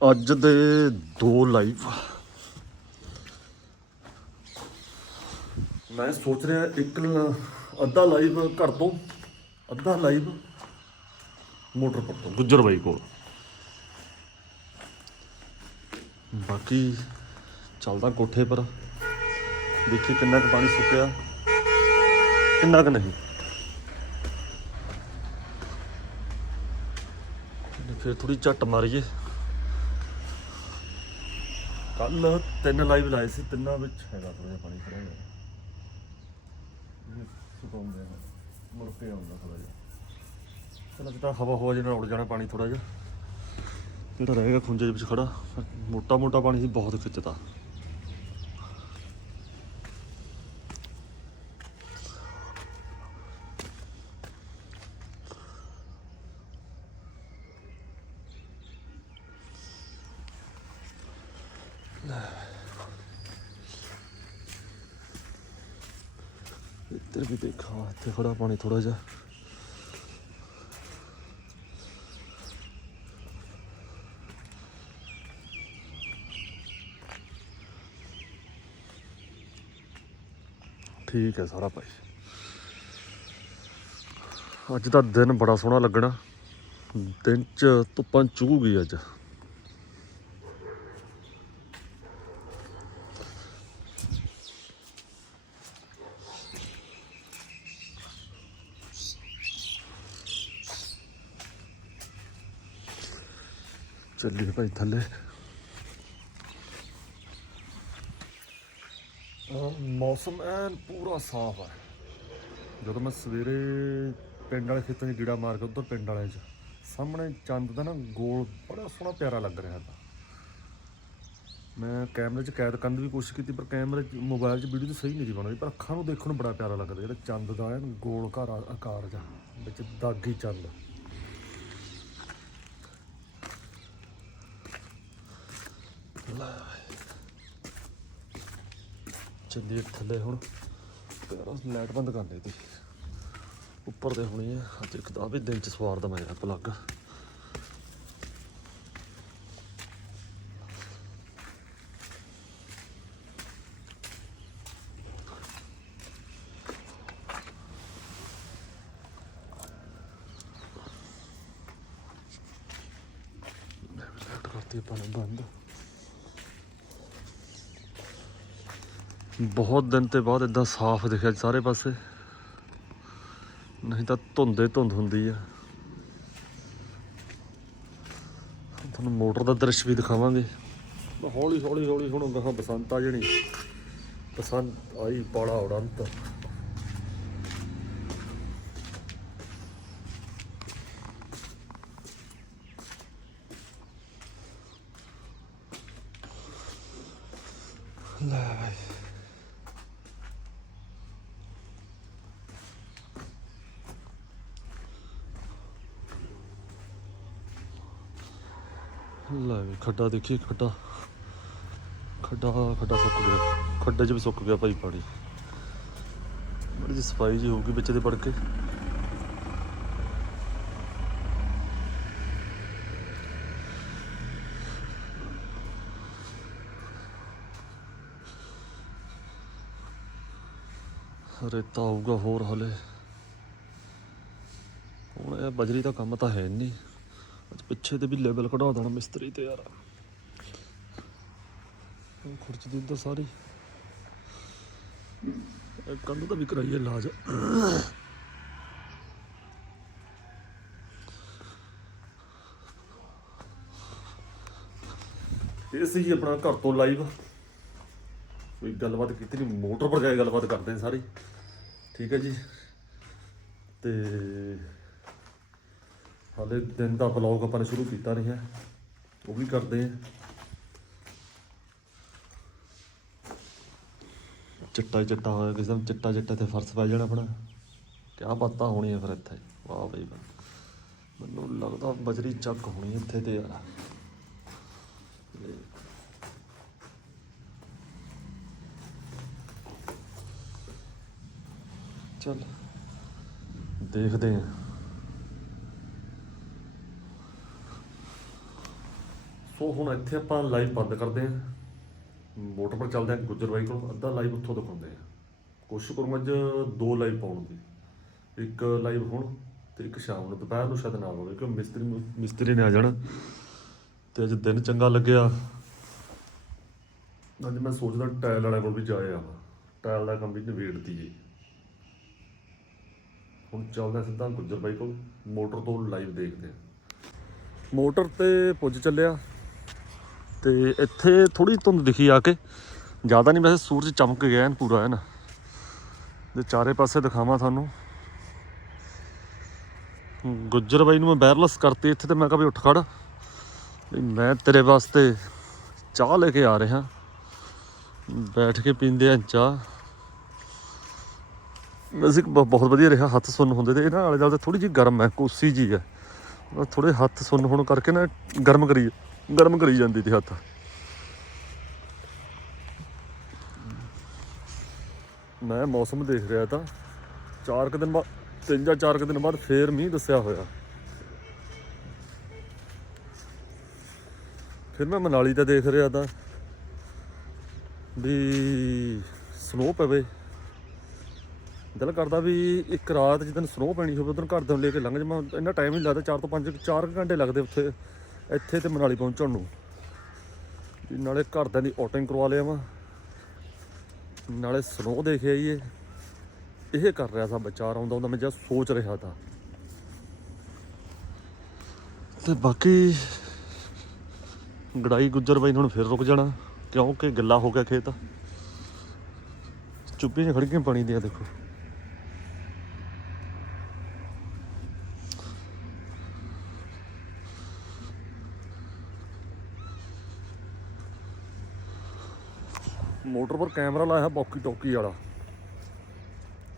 ਅੱਜ ਦੇ ਦੋ ਲਾਈਵ ਮੈਂ ਸੋਚ ਰਿਹਾ ਇੱਕ ਅੱਧਾ ਲਾਈਵ ਘਰ ਤੋਂ ਅੱਧਾ ਲਾਈਵ ਮੋਟਰ ਪਰ ਤੋਂ। ਗੁੱਜਰ ਬਾਈ ਕੋਲ। ਬਾਕੀ ਚੱਲਦਾ ਕੋਠੇ ਪਰ। ਦੇਖੀ ਕਿੰਨਾ ਕੁ ਪਾਣੀ ਸੁੱਕਿਆ ਕਿੰਨਾ ਕੁ ਨਹੀਂ। ਫਿਰ ਥੋੜੀ ਝੱਟ ਮਾਰੀਏ। ਕੱਲ ਤਿੰਨ ਲਾਈਵ ਲਾਏ ਸੀ, ਤਿੰਨਾਂ ਵਿੱਚ ਹੈਗਾ ਥੋੜਾ ਜਿਹਾ ਪਾਣੀ ਖੜਾ ਹੋਇਆ ਸੁਕਾਉਂਦੇ ਆ, ਮੁੜ ਕੇ ਆਉਂਦਾ ਥੋੜਾ ਜਿਹਾ। ਪਹਿਲਾਂ ਤਾਂ ਹਵਾ ਹਵਾ ਜਿਹੇ ਨਾਲ ਉੱਡ ਜਾਣਾ ਪਾਣੀ ਥੋੜਾ ਜਿਹਾ। ਜਿਹੜਾ ਰਹੇਗਾ ਖੁੰਝੇ ਦੇ ਵਿੱਚ ਖੜਾ ਮੋਟਾ ਮੋਟਾ ਪਾਣੀ ਸੀ, ਬਹੁਤ ਖਿੱਚਦਾ। ਇੱਧਰ ਵੀ ਦੇਖਾਂ, ਇੱਥੇ ਖੜਾ ਪਾਣੀ ਥੋੜਾ ਜਿਹਾ। ਠੀਕ ਹੈ ਸਾਰਾ ਭਾਈ। ਅੱਜ ਦਾ ਦਿਨ ਬੜਾ ਸੋਹਣਾ ਲੱਗਣਾ। ਦਿਨ ਚ ਧੁੱਪਾਂ ਚੂਗੀ ਅੱਜ। ਚੱਲੀਏ ਭਾਈ ਥੱਲੇ ਮੌਸਮ ਐਨ ਪੂਰਾ ਸਾਫ਼ ਹੈ ਜਦੋਂ ਮੈਂ ਸਵੇਰੇ ਪਿੰਡ ਵਾਲੇ ਖੇਤਾਂ 'ਚ ਗੀੜਾ ਮਾਰ ਕੇ ਉੱਧਰ ਪਿੰਡ ਵਾਲਿਆਂ 'ਚ ਸਾਹਮਣੇ ਚੰਦ ਦਾ ਨਾ ਗੋਲ ਬੜਾ ਸੋਹਣਾ ਪਿਆਰਾ ਲੱਗ ਰਿਹਾ ਤਾਂ ਮੈਂ ਕੈਮਰੇ 'ਚ ਕੈਦ ਕਰਨ ਦੀ ਵੀ ਕੋਸ਼ਿਸ਼ ਕੀਤੀ ਪਰ ਕੈਮਰੇ 'ਚ ਮੋਬਾਈਲ 'ਚ ਵੀਡੀਓ ਤਾਂ ਸਹੀ ਨਹੀਂ ਜੀ ਬਣਦੀ ਪਰ ਅੱਖਾਂ ਨੂੰ ਦੇਖਣ ਨੂੰ ਬੜਾ ਪਿਆਰਾ ਲੱਗਦਾ ਜਿਹੜਾ ਚੰਦ ਦਾ ਐਨ ਗੋਲ ਘਰ ਆਕਾਰ ਜਿਹਾ ਵਿੱਚ ਦਾਗੀ ਚੰਦ ਚੱਲੀਏ ਥੱਲੇ ਹੁਣ। ਪਿਆਰਾ ਲਾਈਟ ਬੰਦ ਕਰ ਲਈ ਤੀ। ਉੱਪਰ ਤੇ ਹੋਣੀ ਹੈ ਅੱਜ ਇੱਕ ਤਾਂ ਵੀ ਦਿਨ ਚ ਸਵਾਰ ਦਾ ਮੈਂ ਪਲੱਗ ਲਾਈਟ ਕਰਤੀ, ਆਪਾਂ ਨੇ ਬੰਦ। ਬਹੁਤ ਦਿਨ ਤੇ ਬਾਅਦ ਇਦਾਂ ਸਾਫ਼ ਦਿਖਿਆ ਸਾਰੇ ਪਾਸੇ। ਨਹੀਂ ਤਾਂ ਧੁੰਦੇ ਧੁੰਦ ਹੁੰਦੀ ਆ। ਤੁਹਾਨੂੰ ਮੋਟਰ ਦਾ ਦ੍ਰਿਸ਼ ਵੀ ਦਿਖਾਵਾਂਗੇ। ਹੌਲੀ ਹੌਲੀ ਹੌਲੀ ਹੁਣ ਗਾਹਾਂ ਬਸੰਤ ਆ ਜਣੀ। ਬਸੰਤ ਆਈ ਪਾਲਾ ਉਡੰਤ ਲੈ ਭਾਈ ਲੈ ਖੱਡਾ ਦੇਖੀਏ ਖੱਡਾ। ਖੱਡਾ ਖੱਡਾ ਸੁੱਕ ਗਿਆ। ਖੱਡੇ 'ਚ ਵੀ ਸੁੱਕ ਗਿਆ ਭਾਈ ਪਾਣੀ। ਬੜੀ ਜਿਹੀ ਸਫ਼ਾਈ ਜੀ ਹੋਊਗੀ ਵਿੱਚ ਦੇ ਪੜ ਕੇ। ਰੇਤਾ ਆਊਗਾ ਹੋਰ ਹਲੇ। ਹੁਣ ਇਹ ਬਜਰੀ ਦਾ ਕੰਮ ਤਾਂ ਹੈ ਨਹੀਂ ਪਿੱਛੇ ਤੇ ਵੀ ਲੈਵਲ ਕਢਾ ਦੇਣਾ ਮਿਸਤਰੀ ਤੇ ਯਾਰ। ਖੁਰਚ ਦੀ ਤਾਂ ਸਾਰੀ। ਇਹ ਕੰਧ ਤਾਂ ਵੀ ਕਰਾਈਏ ਇਲਾਜ। ਇਹ ਸੀ ਆਪਣਾ ਘਰ ਤੋਂ ਲਾਈਵ ਕੋਈ ਗੱਲਬਾਤ ਕੀਤੀ ਨਹੀਂ, ਮੋਟਰ ਪਰ ਜਾ ਕੇ ਗੱਲਬਾਤ ਕਰਦੇ ਸਾਰੀ। ਠੀਕ ਹੈ ਜੀ। ਤੇ ਹਾਲੇ ਦਿਨ ਦਾ ਵਲੌਗ ਆਪਾਂ ਨੇ ਸ਼ੁਰੂ ਕੀਤਾ ਨਹੀਂ ਹੈ। ਉਹ ਵੀ ਕਰਦੇ ਆ ਚਿੱਟਾ ਚਿੱਟਾ ਹੋਇਆ, ਕਿਸੇ ਦਿਨ ਚਿੱਟਾ ਚਿੱਟਾ ਤੇ ਫਰਸ਼ ਪੈ ਜਾਣਾ ਆਪਣਾ। ਕਿਆ ਬਾਤਾਂ ਹੋਣੀਆਂ ਫਿਰ ਇੱਥੇ। ਵਾਹ ਬਈ ਵਾਹ। ਮੈਨੂੰ ਲੱਗਦਾ ਬਜਰੀ ਚੱਕ ਹੋਣੀ ਇੱਥੇ ਤੇ ਯਾਰ। ਚਲ। ਦੇਖਦੇ ਹਾਂ। ਸੋ ਹੁਣ ਇੱਥੇ ਆਪਾਂ ਲਾਈਵ ਬੰਦ ਕਰਦੇ ਹਾਂ। ਮੋਟਰ ਪਰ ਚੱਲਦੇ ਹਾਂ ਗੁੱਜਰ ਬਾਈ ਕੋਲ। ਅੱਧਾ ਲਾਈਵ ਉੱਥੋਂ ਦਿਖਾਉਂਦੇ ਆ ਕੋਸ਼ਿਸ਼ ਕਰੂੰਗਾ ਅੱਜ ਦੋ ਲਾਈਵ ਪਾਉਣ ਦੀ। ਇੱਕ ਲਾਈਵ ਹੁਣ ਤੇ ਇੱਕ ਸ਼ਾਮ ਨੂੰ। ਦੁਪਹਿਰ ਨੂੰ ਸ਼ਾਇਦ ਨਾ ਹੋਵੇ ਕਿਉਂਕਿ ਮਿਸਤਰੀ ਮਿਸਤਰੀ ਨੇ ਆ ਜਾਣਾ। ਤੇ ਅੱਜ ਦਿਨ ਚੰਗਾ ਲੱਗਿਆ। ਅੱਜ ਮੈਂ ਸੋਚਦਾ ਟਾਇਲ ਵਾਲੇ ਕੋਲ ਵੀ ਜਾਏ ਆ ਟਾਇਲ ਦਾ ਕੰਮ ਵੀ ਨਿਬੇੜਤੀ ਜੀ। ਹੁਣ ਚੱਲਦਾ ਸਿੱਧਾ ਗੁੱਜਰ ਬਾਈ ਕੋਲ। ਮੋਟਰ ਤੋਂ ਲਾਈਵ ਦੇਖਦੇ ਆ ਮੋਟਰ ਤੇ ਪੁੱਜ ਚੱਲਿਆ। ਤੇ ਇੱਥੇ ਥੋੜੀ ਧੁੰਦ ਦਿਖੀ ਆ ਕੇ। ਜ਼ਿਆਦਾ ਨਹੀਂ ਵੈਸੇ ਸੂਰਜ ਚਮਕ ਗਿਆ ਐਨ ਪੂਰਾ ਹੈ ਨਾ ਤੇ ਚਾਰੇ ਪਾਸੇ ਦਿਖਾਵਾਂ ਤੁਹਾਨੂੰ। ਗੁੱਜਰ ਬਾਈ ਨੂੰ ਮੈਂ ਵਾਇਰਲੈਸ ਕਰਤੀ ਇੱਥੇ ਤੇ ਮੈਂ ਕਿਹਾ ਵੀ ਉੱਠ ਖੜ। ਵੀ ਮੈਂ ਤੇਰੇ ਵਾਸਤੇ ਚਾਹ ਲੈ ਕੇ ਆ ਰਿਹਾ। ਬੈਠ ਕੇ ਪੀਂਦੇ ਆ ਚਾਹ। ਵੈਸੇ ਬਹੁਤ ਵਧੀਆ ਰਿਹਾ ਹੱਥ ਸੁੰਨ ਹੁੰਦੇ ਤੇ। ਇਹਨਾਂ ਆਲੇ ਦੁਆਲੇ ਥੋੜੀ ਜਿਹੀ ਗਰਮ ਹੈ, ਕੋਸੀ ਜੀ ਹੈ। ਥੋੜੇ ਹੱਥ ਸੁੰਨ ਹੋਣ ਕਰਕੇ ਨਾ ਗਰਮ ਕਰੀਏ। ਗਰਮ ਕਰੀ ਜਾਂਦੀ ਤੇ ਹੱਥ। ਮੈਂ ਮੌਸਮ ਦੇਖ ਰਿਹਾ ਤਾਂ ਚਾਰ ਕੁ ਦਿਨ ਬਾਅਦ, ਤਿੰਨ ਜਾਂ ਚਾਰ ਕੁ ਦਿਨ ਬਾਅਦ ਫੇਰ ਮੀਂਹ ਦੱਸਿਆ ਹੋਇਆ। ਫਿਰ ਮੈਂ ਮਨਾਲੀ ਦਾ ਦੇਖ ਰਿਹਾ ਤਾਂ ਵੀ ਸਨੋ ਪਵੇ। ਦਿਲ ਕਰਦਾ ਵੀ ਇੱਕ ਰਾਤ ਜਿੱਦਣ ਸਨੋ ਪੈਣੀ ਹੋਵੇ ਉਦੋਂ ਘਰ ਦੇ ਲੈ ਕੇ ਲੰਘ ਜਾਵਾਂ। ਇੰਨਾ ਟਾਈਮ ਨਹੀਂ ਲੱਗਦਾ 4 ਤੋਂ 5 4 ਘੰਟੇ ਲੱਗਦੇ ਉੱਥੇ। ਇੱਥੇ ਤੇ ਮਨਾਲੀ ਪਹੁੰਚਣ ਨੂੰ। ਵੀ ਨਾਲੇ ਘਰਦਿਆਂ ਦੀ ਆਊਟਿੰਗ ਕਰਵਾ ਲਿਆ ਵਾ। ਨਾਲੇ ਸਨੋ ਦੇਖਿਆ ਆਈਏ। ਇਹ ਕਰ ਰਿਹਾ ਸੀ ਵਿਚਾਰ ਆਉਂਦਾ ਹੁੰਦਾ, ਮੈਂ ਜਦ ਸੋਚ ਰਿਹਾ ਤਾਂ। ਤੇ ਬਾਕੀ ਗੜਾਈ ਗੁੱਜਰ ਬਾਈ ਹੁਣ ਫਿਰ ਰੁਕ ਜਾਣਾ। ਕਿਉਂਕਿ ਗਿੱਲਾ ਹੋ ਗਿਆ ਖੇਤ। ਚੁੱਪੀਆਂ ਖੜਕੀਆਂ ਪਾਣੀ ਦੀਆਂ ਦੇਖੋ। ਮੋਟਰ ਪਰ ਕੈਮਰਾ ਲਾਇਆ ਬੌਕੀ ਟੋਕੀ ਵਾਲਾ।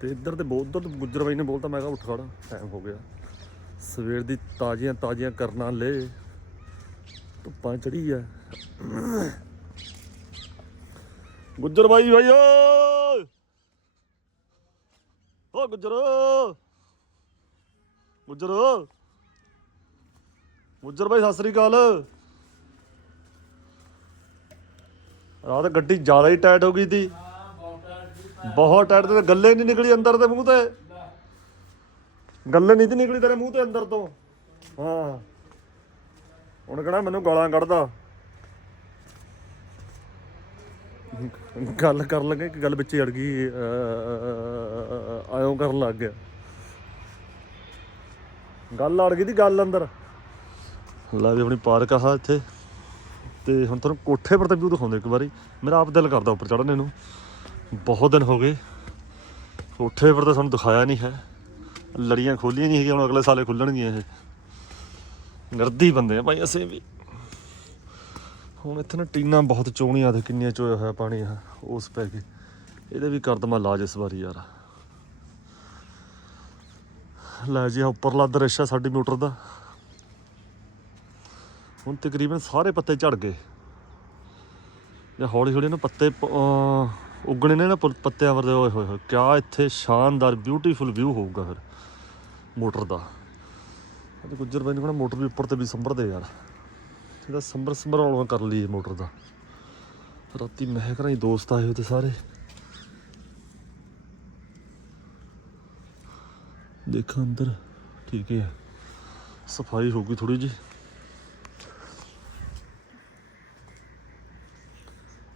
ਤੇ ਇੱਧਰ ਤੇ ਬਹੁਤ ਉੱਧਰ ਗੁੱਜਰ ਬਾਈ ਨੇ ਬੋਲਤਾ, ਮੈਂ ਕਿਹਾ ਉੱਠ ਖੜਾ ਟਾਈਮ ਹੋ ਗਿਆ। ਸਵੇਰ ਦੀ ਤਾਜ਼ੀਆਂ ਤਾਜ਼ੀਆਂ ਕਰਨਾ ਲੈ। ਧੁੱਪਾਂ ਚੜੀ ਆ ਗੁੱਜਰ ਬਾਈ ਭਾਈ ਓਏ! ਓ ਗੁੱਜਰ! ਗੁੱਜਰ! ਗੁੱਜਰ ਬਾਈ, ਸਤਿ ਸ੍ਰੀ ਅਕਾਲ। ਰਾਤ ਗੱਡੀ ਜ਼ਿਆਦਾ ਹੀ ਟਾਈਟ ਹੋ ਗਈ ਸੀ। ਬਹੁਤ ਟਾਈਟ ਤੇ ਗੱਲੇ ਨਹੀਂ ਨਿਕਲੀ ਅੰਦਰ ਦੇ ਮੂੰਹ ਤੇ। ਗੱਲੇ ਨਹੀਂ ਤੇ ਨਿਕਲੀ ਤੇਰੇ ਮੂੰਹ ਤੇ ਅੰਦਰ ਤੋਂ। ਹਾਂ। ਹੁਣ ਕਹਣਾ ਮੈਨੂੰ ਗਾਲਾਂ ਕੱਢਦਾ। ਗੱਲ ਕਰਨ ਲੱਗੇ ਕਿ ਗੱਲ ਵਿੱਚ ਅੜ ਗਈ ਆਇਓ ਕਰਨ ਲੱਗ ਗਿਆ। ਗੱਲ ਅੜ ਗਈ ਦੀ ਗੱਲ ਅੰਦਰ। ਲੈ ਵੀ ਆਪਣੀ ਪਾਰਕ ਆ ਇੱਥੇ। ਤੇ ਹੁਣ ਤੁਹਾਨੂੰ ਕੋਠੇ ਪਰ ਤਾਂ ਵਿਊ ਦਿਖਾਉਂਦੇ ਇੱਕ ਵਾਰੀ। ਮੇਰਾ ਆਪ ਦਿਲ ਕਰਦਾ ਉੱਪਰ ਚੜ੍ਹਨ ਨੂੰ। ਬਹੁਤ ਦਿਨ ਹੋ ਗਏ। ਕੋਠੇ ਪਰ ਤਾਂ ਸਾਨੂੰ ਦਿਖਾਇਆ ਨਹੀਂ ਹੈ। ਲੜੀਆਂ ਖੋਲੀਆਂ ਨਹੀਂ ਹੈਗੀਆਂ, ਹੁਣ ਅਗਲੇ ਸਾਲੇ ਖੁੱਲਣਗੀਆਂ ਇਹ। ਨਰਦੀ ਬੰਦੇ ਆ ਭਾਈ ਅਸੀਂ ਵੀ। ਹੁਣ ਇੱਥੇ ਨਾ ਟੀਨਾਂ ਬਹੁਤ ਚੋਣੀਆਂ ਤੇ ਕਿੰਨੀਆਂ ਚੋਇਆ ਹੋਇਆ ਪਾਣੀ ਆ, ਉਸ ਪੈ ਕੇ। ਇਹਦੇ ਵੀ ਕਰ ਦਮਾ ਲਾਜ ਇਸ ਵਾਰੀ ਯਾਰ। ਲੈ ਜੀ ਉੱਪਰਲਾ ਦ੍ਰਿਸ਼ ਆ ਸਾਡੀ ਮੋਟਰ ਦਾ। ਹੁਣ ਤਕਰੀਬਨ ਸਾਰੇ ਪੱਤੇ ਝੜ ਗਏ। ਜਾਂ ਹੌਲੀ ਹੌਲੀ ਨਾ ਪੱਤੇ ਉੱਗਣੇ ਨੇ ਨਾ ਪੱਤਿਆਂ ਵਰਦੇ ਹੋਏ ਹੋਏ, ਕਿਆ ਇੱਥੇ ਸ਼ਾਨਦਾਰ ਬਿਊਟੀਫੁਲ ਵਿਊ ਹੋਊਗਾ ਫਿਰ, ਮੋਟਰ ਦਾ। ਤੇ ਗੁੱਜਰ ਬਾਈ ਨੇ ਕਹਿਣਾ ਮੋਟਰ ਵੀ ਉੱਪਰ ਤੇ ਵੀ ਸੰਭਰਦੇ ਯਾਰ। ਜਿਹੜਾ ਸੰਭਰ ਸੰਭਰਾਉਣਾ ਕਰ ਲਈ ਮੋਟਰ ਦਾ। ਰਾਤੀ ਮੈਂ ਘਰਾਂ ਹੀ ਦੋਸਤ ਆਏ ਹੋਏ ਤੇ ਸਾਰੇ। ਦੇਖਾਂ ਅੰਦਰ, ਠੀਕ ਹੈ। ਸਫ਼ਾਈ ਹੋ ਗਈ ਥੋੜੀ ਜੀ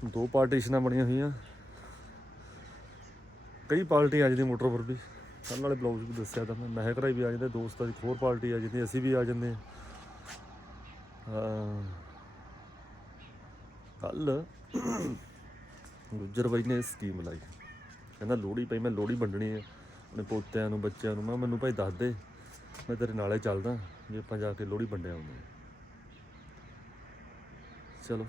ਦੋ ਪਾਰਟੀਸ਼ਨਾਂ ਬਣੀਆਂ ਹੋਈਆਂ। ਕਈ ਪਾਰਟੀ ਆ ਜਾਂਦੀ ਮੋਟਰ ਪਰ ਵੀ। ਕੱਲ੍ਹ ਵਾਲੇ ਬਲੌਗ ਵੀ ਦੱਸਿਆ ਤਾਂ ਮੈਂ। ਮਹਿਕ ਰਾਈ ਵੀ ਆ ਜਾਂਦੇ, ਦੋਸਤਾਂ ਦੀ ਇੱਕ ਹੋਰ ਪਾਰਟੀ ਆ ਜਾਂਦੀ, ਅਸੀਂ ਵੀ ਆ ਜਾਂਦੇ ਹਾਂ। ਕੱਲ ਗੁੱਜਰ ਬਾਈ ਨੇ ਸਕੀਮ ਲਾਈ। ਕਹਿੰਦਾ ਲੋੜੀ ਪਈ, ਮੈਂ ਲੋੜੀ ਵੰਡਣੀ ਹੈ ਆਪਣੇ ਪੋਤਿਆਂ ਨੂੰ, ਬੱਚਿਆਂ ਨੂੰ। ਮੈਂ ਮੈਨੂੰ ਭਾਈ ਦੱਸ ਦੇ, ਮੈਂ ਤੇਰੇ ਨਾਲੇ ਚੱਲਦਾ ਜੇ ਆਪਾਂ ਜਾ ਕੇ ਲੋੜੀ ਵੰਡਿਆ ਆਉਂਦੇ ਚਲੋ।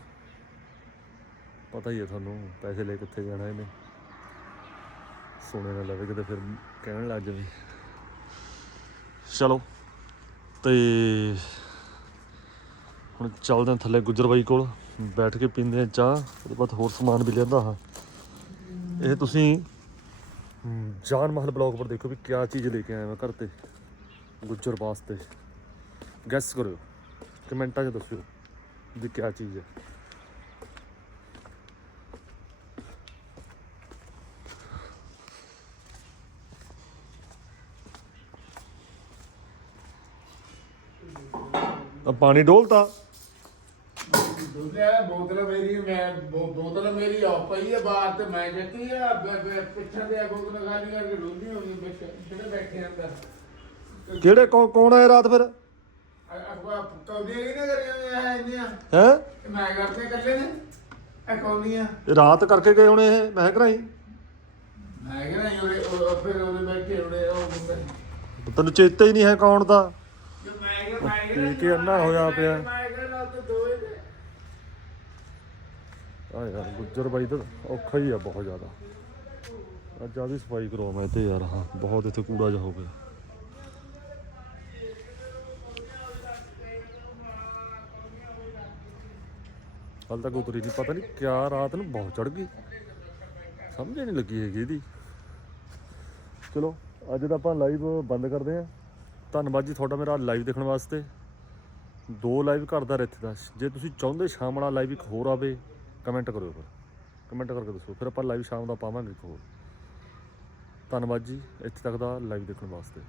ਪਤਾ ਹੀ ਹੈ ਤੁਹਾਨੂੰ, ਪੈਸੇ ਲੈ ਕਿੱਥੇ ਜਾਣਾ ਇਹਨੇ। ਸੋਨੇ ਨਾਲ ਲਵੇ ਕਿਤੇ ਫਿਰ ਕਹਿਣ ਲੱਗ ਜਾਵੇ। ਚਲੋ, ਤੇ ਹੁਣ ਚੱਲਦੇ ਹਾਂ ਥੱਲੇ ਗੁੱਜਰ ਬਾਈ ਕੋਲ, ਬੈਠ ਕੇ ਪੀਂਦੇ ਆ ਚਾਹ, ਉਹਦੇ ਬਾਅਦ ਹੋਰ ਸਮਾਨ ਵੀ ਲੈਂਦਾ ਹਾਂ। ਇਹ ਤੁਸੀਂ ਜਾਨ ਮਹਲ ਬਲੌਗ ਪਰ ਦੇਖੋ ਵੀ ਕਿਆ ਚੀਜ਼ ਲੈ ਕੇ ਆਇਆ ਮੈਂ ਘਰ ਤੇ, ਗੁੱਜਰ ਵਾਸਤੇ। ਗੈਸ ਕਰੋ ਕਮੈਂਟਾਂ 'ਚ ਦੱਸਿਓ ਵੀ ਕਿਆ ਚੀਜ਼ ਹੈ। ਤਾਂ ਪਾਣੀ ਡੋਲਤਾ। ਦੂਜਾ ਬੋਤਲ ਮੇਰੀ ਮੈਂ ਬੋ- ਬੋਤਲ ਮੇਰੀ ਆ ਪਈ ਹੈ ਬਾਹਰ ਤੇ ਮੈਂ ਚੱਕੀ ਆ ਬ- ਬ- ਪਿੱਛੇ ਤੇ ਆ ਬੋਤਲ ਖਾਲੀ ਕਰਕੇ ਡੋਲਦੀ ਹੋਣੀ ਵਿੱਚ ਜਿਹੜੇ ਬੈਠੇ ਅੰਦਰ। ਕਿਹੜੇ ਕੌਣ ਕੌਣ ਆਏ ਰਾਤ ਫਿਰ? ਕੌਡੀਆਂ ਹੀ ਨਾ ਕਰੀਆਂ ਹੋਈਆਂ ਇੰਨੀਆਂ। ਹੈ? ਮੈਂ ਕਰਦੇ ਇਕੱਲੇ ਨੇ ਇਹ ਕੌਡੀਆਂ ਇਹ ਰਾਤ ਕਰਕੇ ਗਏ ਹੋਣੇ ਇਹ ਮੈਂ ਕਰਾਈ ਮੈਂ ਉਹਦੇ ਉਹ ਫਿਰ ਉਹਦੇ ਬੈਠੇ ਉਹਦੇ ਉਹ ਬੰਦੇ ਤੈਨੂੰ ਚੇਤਾ ਹੀ ਨਹੀਂ ਹੈ ਕੌਣ ਦਾ। ਕਿਹਾ ਪੀ ਕੇ ਅੰਨਾ ਹੋਇਆ ਪਿਆ। ਆ ਯਾਰ, ਗੁੱਜਰ ਬਾਈ ਤਾਂ ਔਖਾ ਹੀ ਆ ਬਹੁਤ ਜ਼ਿਆਦਾ। ਅੱਜ ਆਦੀ ਸਫ਼ਾਈ ਕਰਵਾ ਮੈਂ ਤੇ ਯਾਰ, ਹਾਂ, ਬਹੁਤ ਇੱਥੇ ਕੂੜਾ ਜਿਹਾ ਹੋ ਗਿਆ। ਹਾਲ ਤੱਕ ਉਤਰੀ ਨਹੀਂ ਪਤਾ ਨਹੀਂ ਕਿਆ ਰਾਤ ਨੂੰ ਬਹੁਤ ਚੜ ਗਈ। ਸਮਝ ਹੀ ਨਹੀਂ ਲੱਗੀ ਹੈਗੀ ਇਹਦੀ। ਚਲੋ, ਅੱਜ ਦਾ ਆਪਾਂ ਲਾਈਵ ਬੰਦ ਕਰਦੇ ਹਾਂ। ਧੰਨਵਾਦ ਜੀ ਤੁਹਾਡਾ ਮੇਰਾ ਲਾਈਵ ਦੇਖਣ ਵਾਸਤੇ। ਦੋ ਲਾਈਵ ਕਰਦਾ ਰਹਿ ਇੱਥੇ ਦਾ। ਜੇ ਤੁਸੀਂ ਚਾਹੁੰਦੇ ਸ਼ਾਮ ਵਾਲਾ ਲਾਈਵ ਇੱਕ ਹੋਰ ਆਵੇ ਕਮੈਂਟ ਕਰਿਓ ਫਿਰ। ਕਮੈਂਟ ਕਰਕੇ ਦੱਸੋ। ਫਿਰ ਆਪਾਂ ਲਾਈਵ ਸ਼ਾਮ ਦਾ ਪਾਵਾਂਗੇ ਇੱਕ ਹੋਰ। ਧੰਨਵਾਦ ਜੀ, ਇੱਥੇ ਤੱਕ ਦਾ ਲਾਈਵ ਦੇਖਣ ਵਾਸਤੇ।